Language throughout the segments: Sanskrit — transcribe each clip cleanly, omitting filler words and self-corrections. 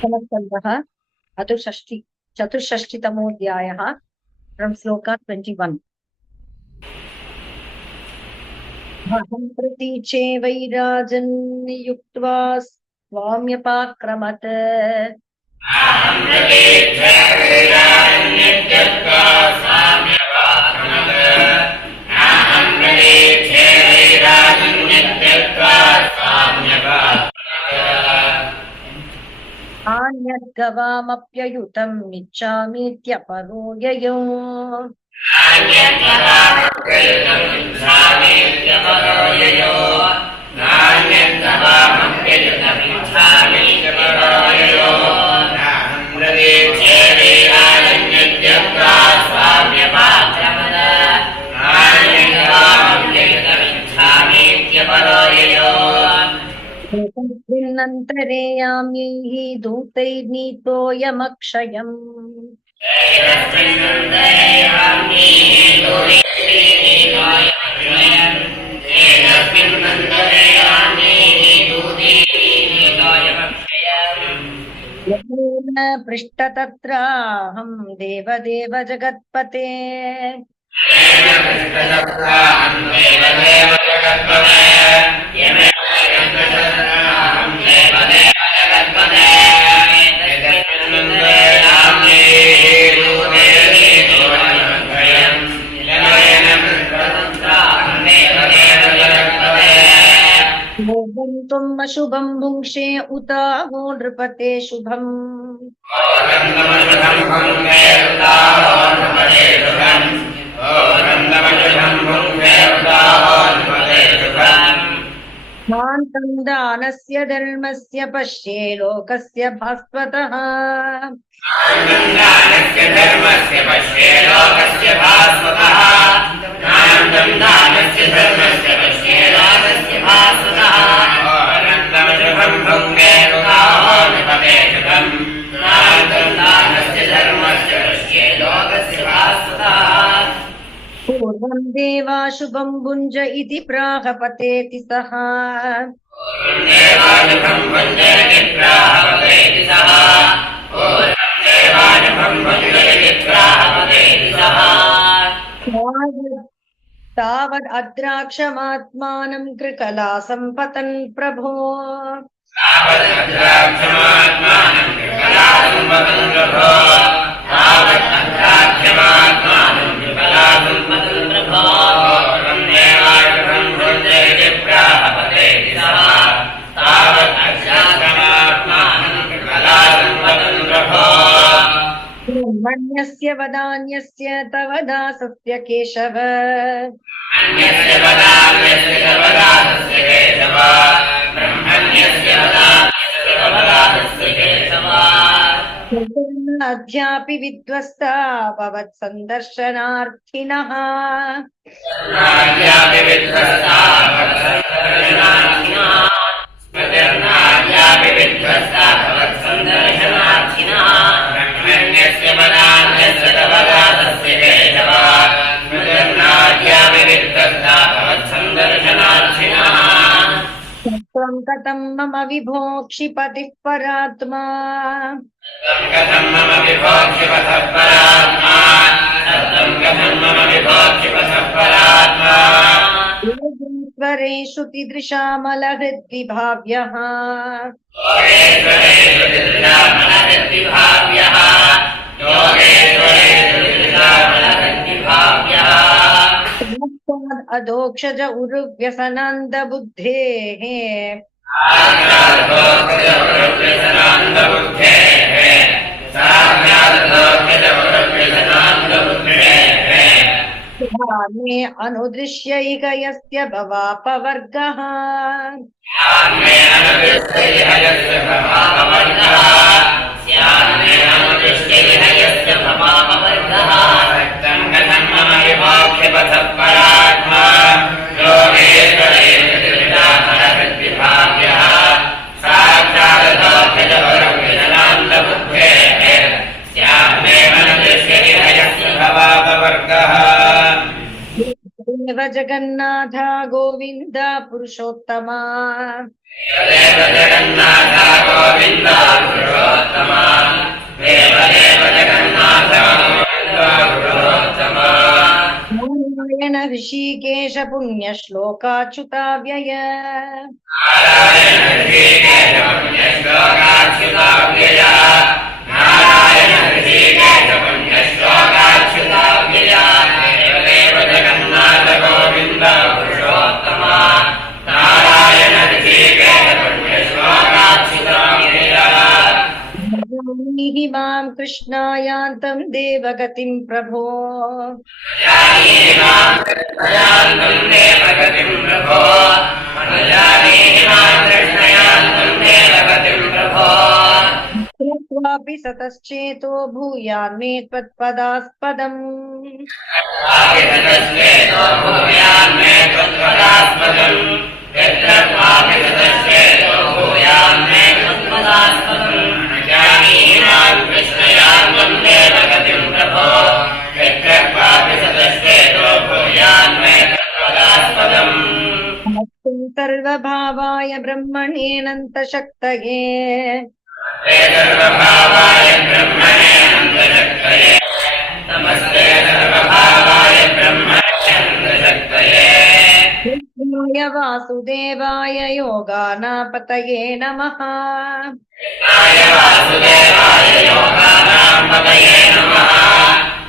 प्रथमस्कन्धः चतुष्षष्टितमोऽध्यायः फ्रम् श्लोका 21। अहं प्रतीचे वैराजन् युक्त्वा स्वाम्यपाक्रमत् अन्यद्गवामप्ययुतम् इच्छामीत्यपरो ययो तस्मिन्नन्तरे याम्यैः दूतैर्नीतोऽयमक्षयम् यतेन पृष्ट तत्राहं देवदेव जगत्पते तुम अशुभं भुङ्क्षे उताहो नृपते शुभम् मान्तं दानस्य धर्मस्य पश्ये लोकस्य भास्वतः पूर्वं देवा शुभं भुञ्ज इति प्राहपतेति सः तावद् अद्राक्षमात्मानं कृकला सम्पतन् प्रभो ब्रह्मण्यस्य वदान्यस्य तव दासस्य केशव अद्यापि विध्वस्ता भवत् सन्दर्शनार्थिनः कथं मम विभो क्षिपतिः परात्मा योगेश्वरेषु तिदृशामलहृद्विभाव्यः अदोक्षज उरुव्यसनान्द बुद्धेः मे अनुदृश्यैक यस्य भवापवर्गः जगन्नाथ गोविन्द पुरुषोत्तमा देवदेव जगन्नाथ गोविन्द पुरुषोत्तमा देवदेव जगन्नाथ गोविन्द पुरुषोत्तमा नारायण ऋषिकेश पुण्यश्लोकाच्युताव्यय नारायण ऋषिकेश पुण्यश्लोकाच्युताव्यय नारायण ऋषिकेश पुण्यश्लोकाच्युताव्यय देवदेव जगन्नाथ गोविन्द पुरुषोत्तमा नारायण ऋषिकेश पुण्यश्लोकाच्युताव्यय हि मां कृष्णायान्तं देवगतिं प्रभो कृत्वापि सतश्चेतो भूयान्मे त्वत्पदास्पदम् सर्वभावाय ब्रह्मणेऽनन्तशक्तये सर्वभावाय ब्रह्मणे अनन्तशक्तये नमस्ते सर्वभावाय ब्रह्मणे अनन्तशक्तये कृष्णाय वासुदेवाय योगानापतये नमः कृष्णाय वासुदेवाय योगानां पतये नमः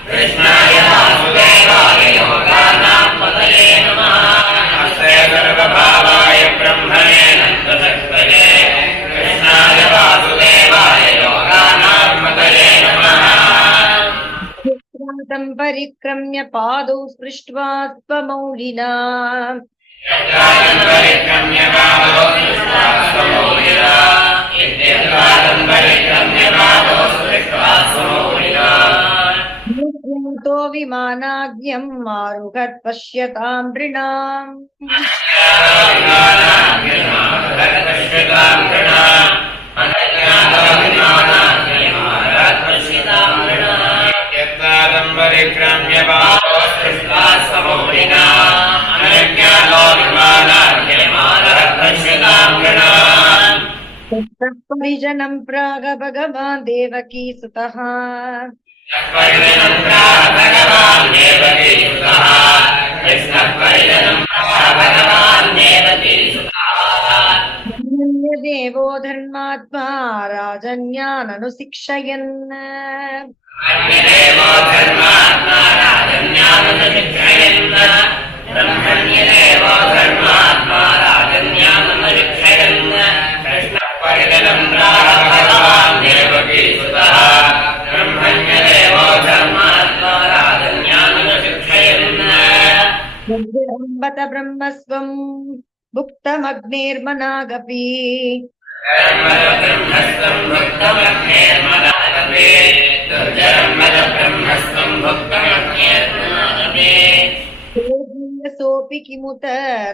कृष्णाय वासुदेवाय योगानां पतये नमः नमस्ते सर्वभावाय ब्रह्मणे अनन्तशक्तये कृष्णाय वासुदेवाय योगानां पतये नमः चित्रान्तं परिक्रम्य पादौ स्पृष्ट्वा स्वमौलिना यत्रादं परिक्रम्य पादौ स्पृष्ट्वा स्वमौलिना यत्रादं परिक्रम्य पादौ स्पृष्ट्वा स्वमौलिना तो विमानाग्यं मारुहत् पश्यतां नृणाम् परिक्रम्य पादौ स्पृष्ट्वा स्वमौलिना अनज्ञातो विमानाग्यमानः पश्यतां नृणाम् परिजनं प्राग भगवान् देवकी सुतः परिजनं भगवान् देवकी सुतः कृष्णः परिजनं भगवान् देवकी सुतः देवो धर्मात्मा राजन्याननुशिक्षयन् ब्रह्मण्यदेवो धर्मात्मा राजन्याननुशिक्षयन् ब्रह्मण्यदेवो धर्मात्मा राजन्याननुशिक्षयन् कृष्णः परिजनं भगवान् देवकी सुतः ब्रह्मण्यदेवो धर्मात्मा राजन्याननुशिक्षयन् बत ब्रह्मस्वम् भुक्तमग्निर्मनागपि ब्रह्मस्तं भुक्तमग्निर्मनागपि ब्रह्मस्तं भुक्तमग्निर्मनागपि सोऽपि किमुत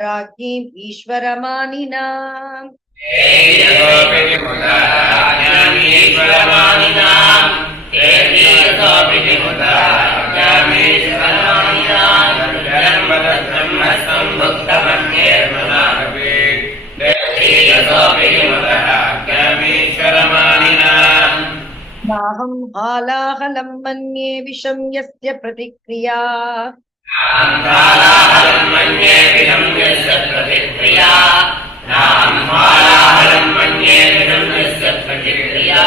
राज्ञीम् ईश्वरमानिना तेजसोऽपि किमुता ज्ञानीश्वरमानिना तेजसोऽपि किमुता ज्ञानीश्वरमानिना ब्रह्मस्तं भुक्तमग्निर्मनागपि तेजसोऽपि किमुतः ज्ञानीश्वरमानिना नाहं हालाहलं मन्ये विषं यस्य प्रतिक्रिया हालाहलं मन्ये विषं यस्य प्रतिक्रिया हालाहलं मन्ये विषं यस्य प्रतिक्रिया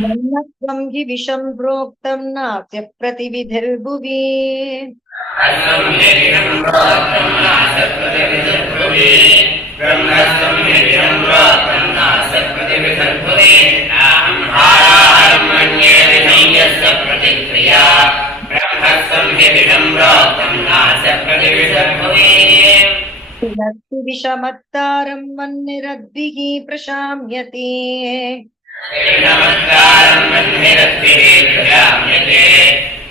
ब्रह्मत्वं हि विषं प्रोक्तं नास्य प्रतिविधिर्भुवि ब्रह्मस्तं हि विषं प्रोक्तं नास्य प्रतिविधिर्भुवि ब्रह्मस्तं हि विषं प्रोक्तं नास्य प्रतिविधिर्भुवि हालाहलं मन्ये विषं यस्य प्रतिक्रिया ब्रह्मस्तं हि विषं प्रोक्तं नास्य प्रतिविधिर्भुवि नस्ति विषमत्तारं मन्निरद्भिः प्रशाम्यते विषमत्तारं मन्निरद्भिः प्रशाम्यते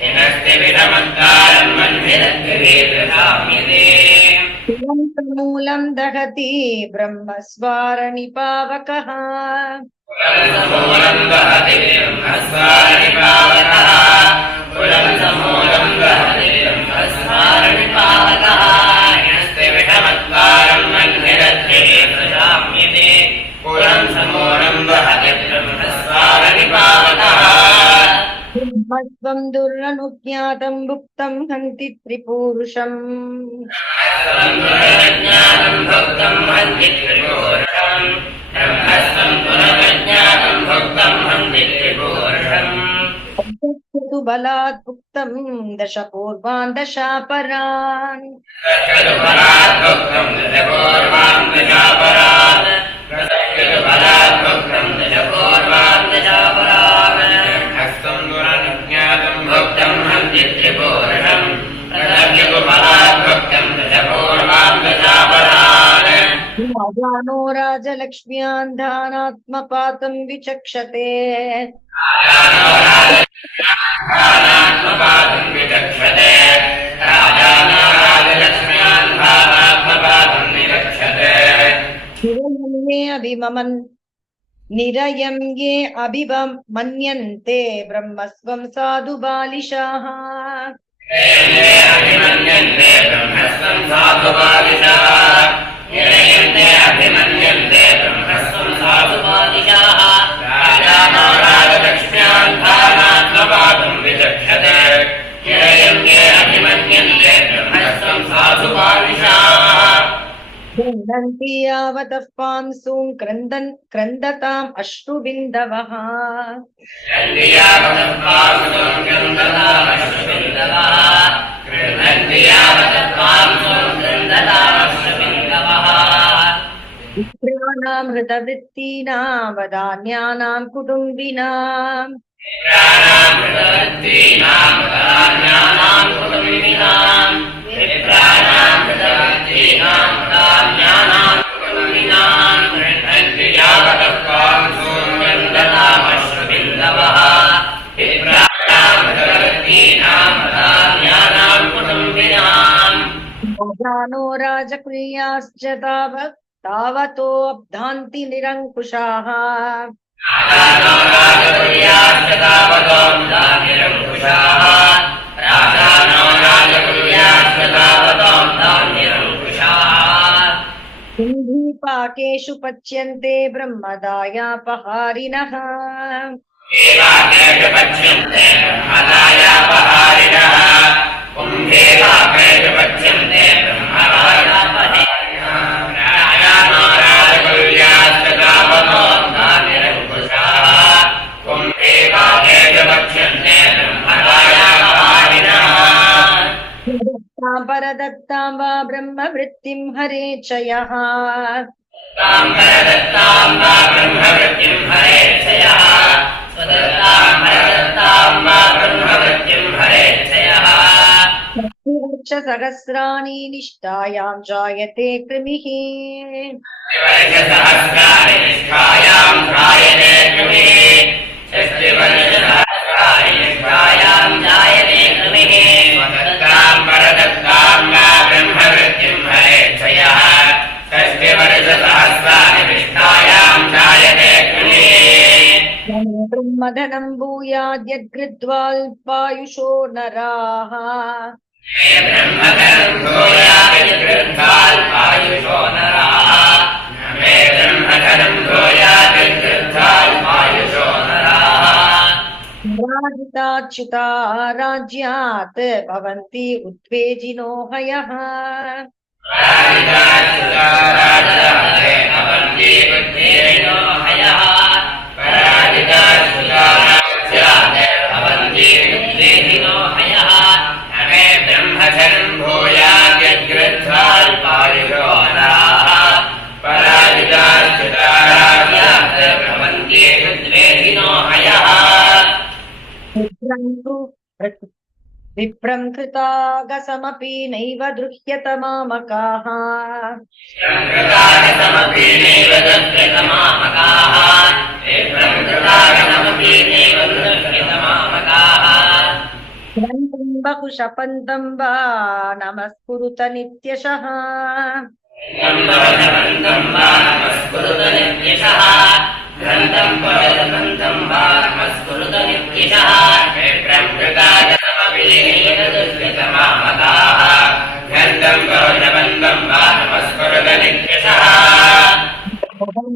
हिनस्ति विषमत्तारं मन्निरद्भिः प्रशाम्यते मूलं दहति ब्रह्मस्वारणिपावकः मूलं दहति ब्रह्मस्वारणिपावकः कुलं समूलं बृहति ब्रह्मस्मारणिपातः यस्ते विषमत्कारं मन्निरद्भिः प्रजाम्यते कुलं समूलं बृहति ब्रह्मस्मारणिपातः ब्रह्मत्वं दुरनुज्ञातं भुक्तं हन्ति त्रिपूरुषम् ज्ञानं भक्तं हन्ति त्रिपूरुषम् ब्रह्मस्तं पुनर्ज्ञानं भक्तं हन्ति त्रिपूरुषम् तु बलात् भुक्तं दश पूर्वान् दशापरान् दशपरात् भक्तं दशपूर्वान् दशापरान् दशपरात् भक्तं दशपूर्वान् दशापरान् हस्तं दुरनुज्ञातं भक्तं हन्ति त्रिपूरुषम् दशपरात् भक्तं दशपूर्वान् दशापरान् राजानो राजलक्ष्म्यान् दानात्मपातं विचक्षते राजानात्मपातं विचक्षते राजानो राजलक्ष्म्यान् दानात्मपातं विचक्षते निरयं ये अभिमन्यन्ते ब्रह्मस्वं साधु बालिशाः अभिमन्यन्ते ब्रह्मस्वं साधु बालिशाः निरयन्ते अभिमन्यन्ते ब्रह्मस्वं साधु बालिशाः राजानो राजलक्ष्म्यान् दानात्मपातं विचक्षते निरयन्ते अभिमन्यन्ते ब्रह्मस्वं साधु बालिशाः गृह्णन्ति यावतः पांसूं क्रन्दताम् अश्रुबिन्दवः विप्राणां हृतवृत्तीनां वदान्यानां कुटुम्बिनाम् राजानो राजकुल्याश्च तावतोऽब्धान्ति निरङ्कुशाः कुम्भीपाकेषु पच्यन्ते ब्रह्मदायापहारिणः परदत्तां वा ब्रह्मवृत्तिं हरेच्छयः वर्षसहस्राणि निष्ठायां जायते कृमिः ब्रह्मधनं भूयाद्यद्गृध्वाल्पायुषो नराः राजिताच्युता राज्यात् भवन्ति उद्वेजिनो हयः विप्रं कृतागसमपि नैव दृह्यत मामकाः बहुशपन्तं वा नमस्कुरुत नित्यशः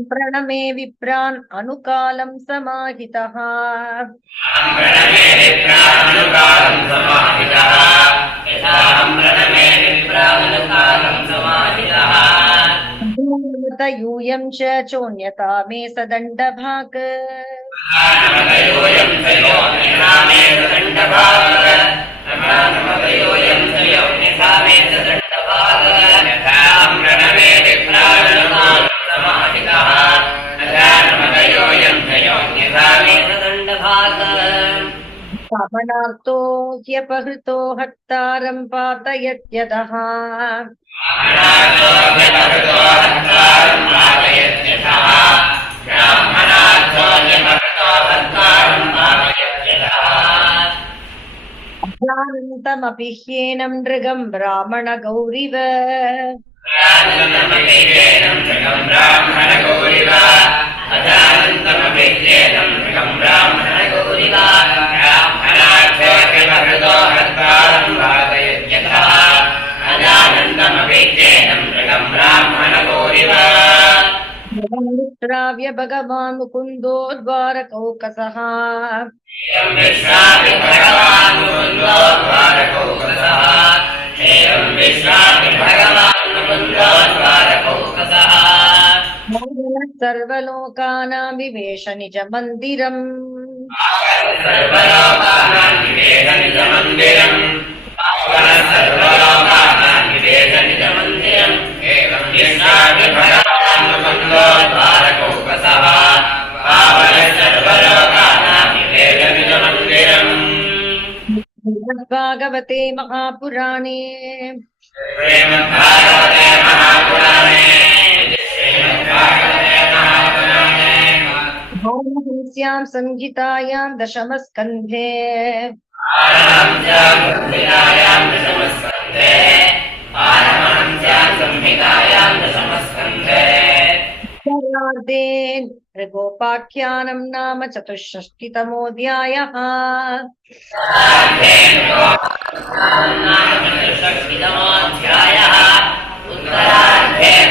प्रणमे विप्रान् अनुकालं समाहितः यूयं च चोन्यता मे सदण्डभाक् पावनार्तो ह्यपहृतो हत्तारं पातयत्यदः अजानन्तमपि ह्येनं नृगं ब्राह्मणगौरिव श्राव्य भगवान् मुकुन्दो द्वारकौकसः सर्वलोकानां विवेश निज मन्दिरम् भागवते महापुराणे भागवतस्यां संहितायां दशमस्कन्धे उत्तरार्धे ऋगोपाख्यानं नाम चतुष्षष्टितमोऽध्यायः उत्तरार्धे